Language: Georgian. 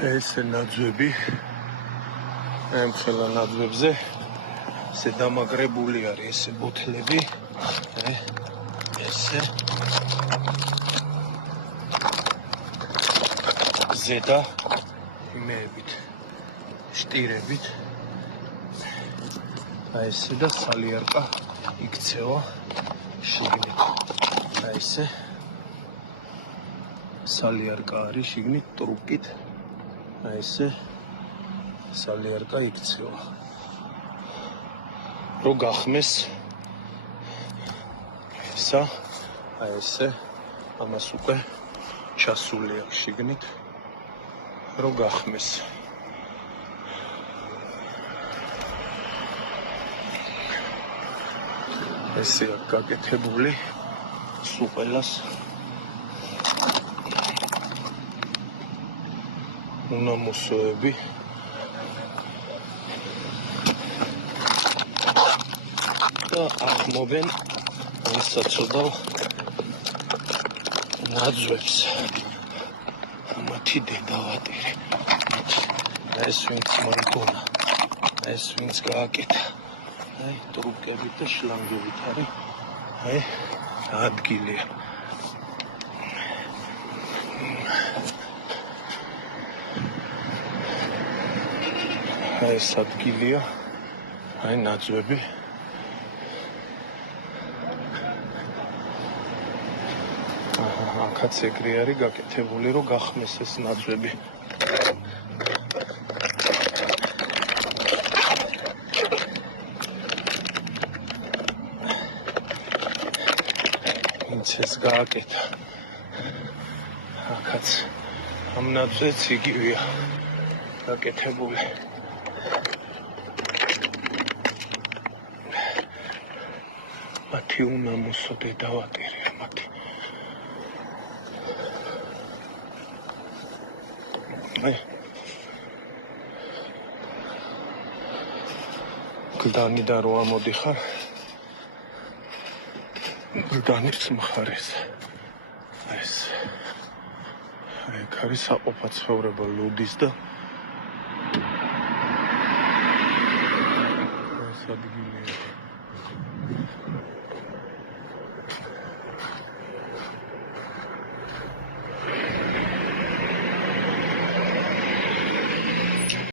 ეს ნაძვები ემხელა ნაძვებზე ესე დამაგრებული არის ესე ბოთლები ესე ზედა იმეებით შტირებით აი ესე და სალიარკა იქცევა შიგნით აი ესე სალიარკა არის შიგნით ტრუკით აი ესე სალიარკა იქცევა რო გახმეს ესა აი ესე ამას უკვე ჩასული აქვს შიგნით რო გახმეს ესე აქვს გაკეთებული სულ ყველას უნამოსოები და ახმობენ ამ საცოდავ ნაძვებს მათი დედავატირი ეს ვინც მოიგონა ეს ვინც გააკეთა აი ტრუკებით და შლანგებით არის აი ადგილია აი ეს ადგილია აი ნაძვები აქაც ეგრე არის გაკეთებული რომ გახმეს ეს ნაძვები ვინც ეს გააკეთა აქაც ამ ნაძვებს იგივეა გაკეთებული მათი უნამოსო დედავატირია მათი აი გლდანიდან რო ამოდიხარ გლდანის მხარეს ეს აი აქ არის საყოფაცხოვრებო ლუდის და ეს ადგილია